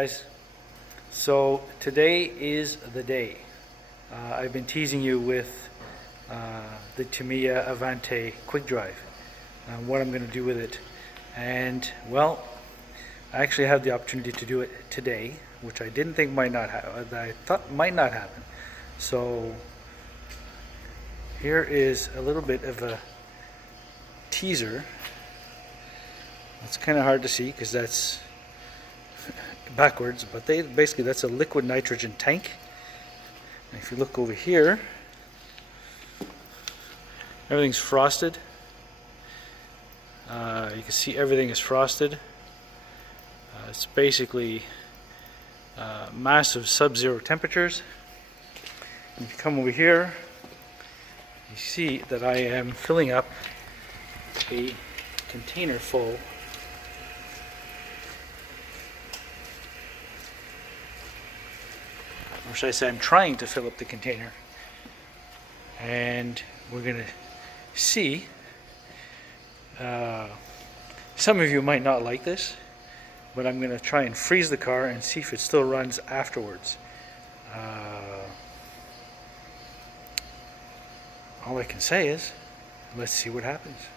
guys, so today is the day. I've been teasing you with the Tamiya Avante quick drive, what I'm going to do with it, and well, I actually have the opportunity to do it today, which I didn't think might not happen. I thought might not happen. So here is a little bit of a teaser. It's kind of hard to see because that's backwards, but basically that's a liquid nitrogen tank. And if you look over here, everything's frosted. You can see everything is frosted. It's basically massive sub-zero temperatures. And if you come over here, you see that I am filling up a container full or should I say I'm trying to fill up the container, and we're going to see, some of you might not like this, but I'm going to try and freeze the car and see if it still runs afterwards. All I can say is, let's see what happens.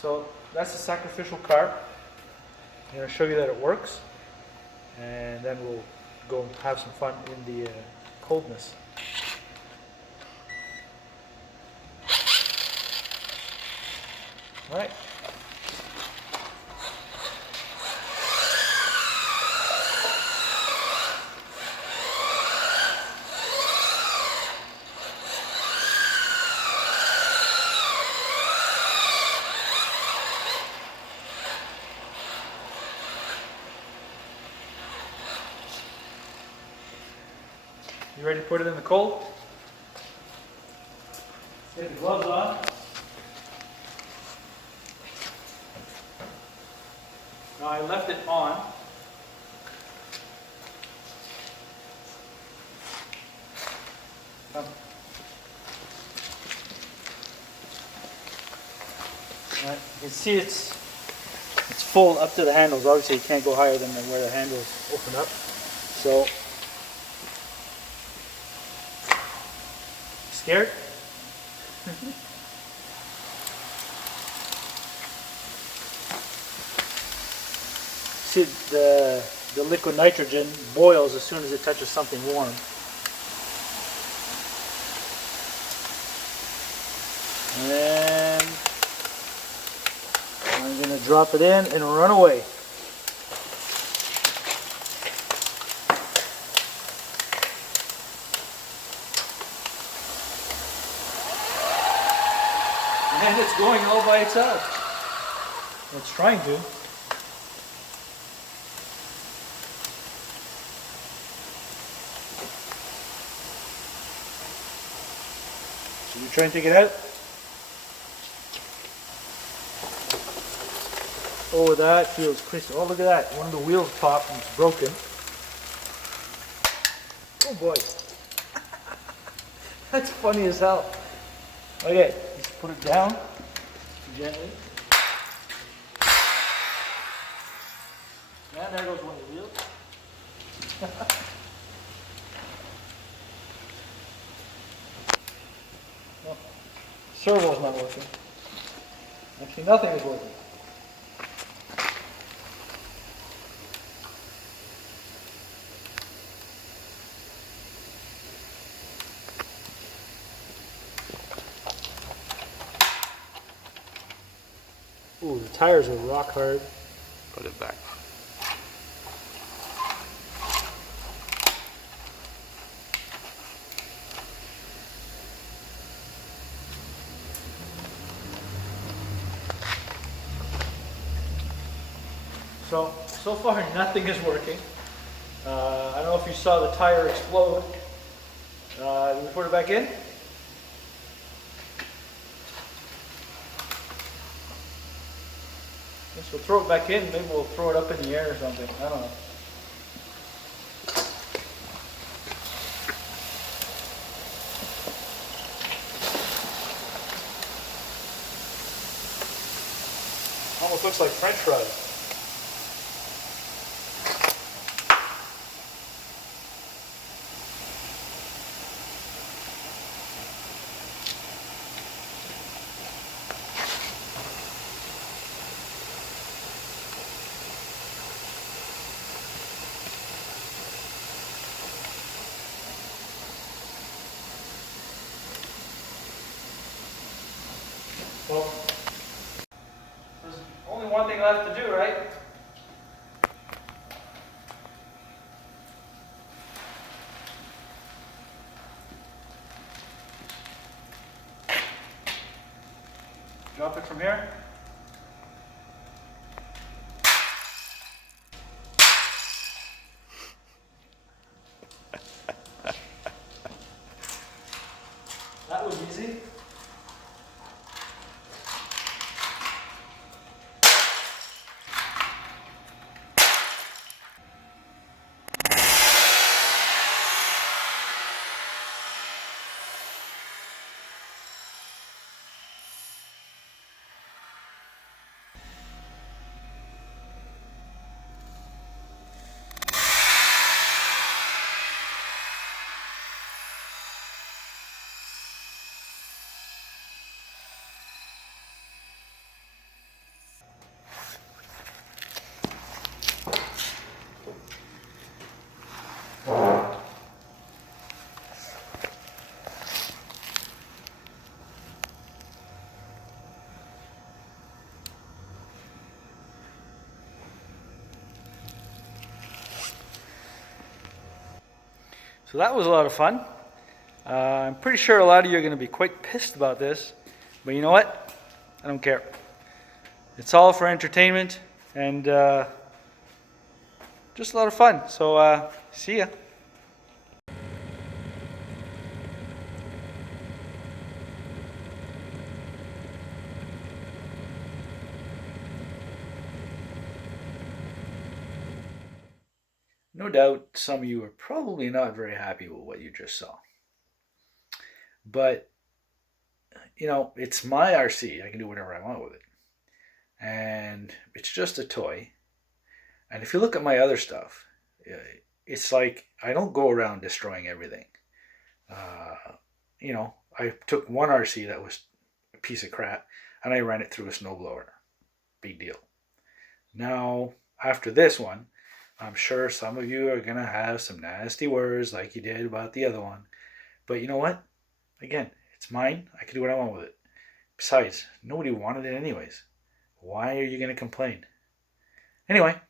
So that's the sacrificial car. I'm going to show you that it works, and then we'll go and have some fun in the coldness. All right. You ready to put it in the cold? Get the gloves on. Now I left it on. Right, you can see it's full up to the handles. Obviously you can't go higher than where the handles open up. So scared? See, the liquid nitrogen boils as soon as it touches something warm. And I'm going to drop it in and run away. And it's going all by itself. It's trying to. Should we try and take it out? Oh, that feels crisp. Oh, look at that. One of the wheels popped and it's broken. Oh boy. That's funny as hell. Okay, let's put it down gently. And there goes one of the wheels. Well, servo's not working. Actually, nothing is working. Ooh, the tires are rock hard. Put it back. So far nothing is working. I don't know if you saw the tire explode. Did we put it back in? Guess we'll throw it back in. Maybe we'll throw it up in the air or something. I don't know. Almost looks like French fries. Well, there's only one thing left to do, right? Drop it from here. That was easy. So that was a lot of fun. I'm pretty sure a lot of you are going to be quite pissed about this, but you know what? I don't care. It's all for entertainment and just a lot of fun. So see ya. No doubt some of you are probably not very happy with what you just saw. But, you know, it's my RC. I can do whatever I want with it. And it's just a toy. And if you look at my other stuff, it's like I don't go around destroying everything. Uh, you know, I took one RC that was a piece of crap and I ran it through a snowblower. Big deal. Now, after this one, I'm sure some of you are going to have some nasty words like you did about the other one. But you know what? Again, it's mine. I can do what I want with it. Besides, nobody wanted it anyways. Why are you going to complain? Anyway,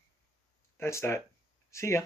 that's that. See ya.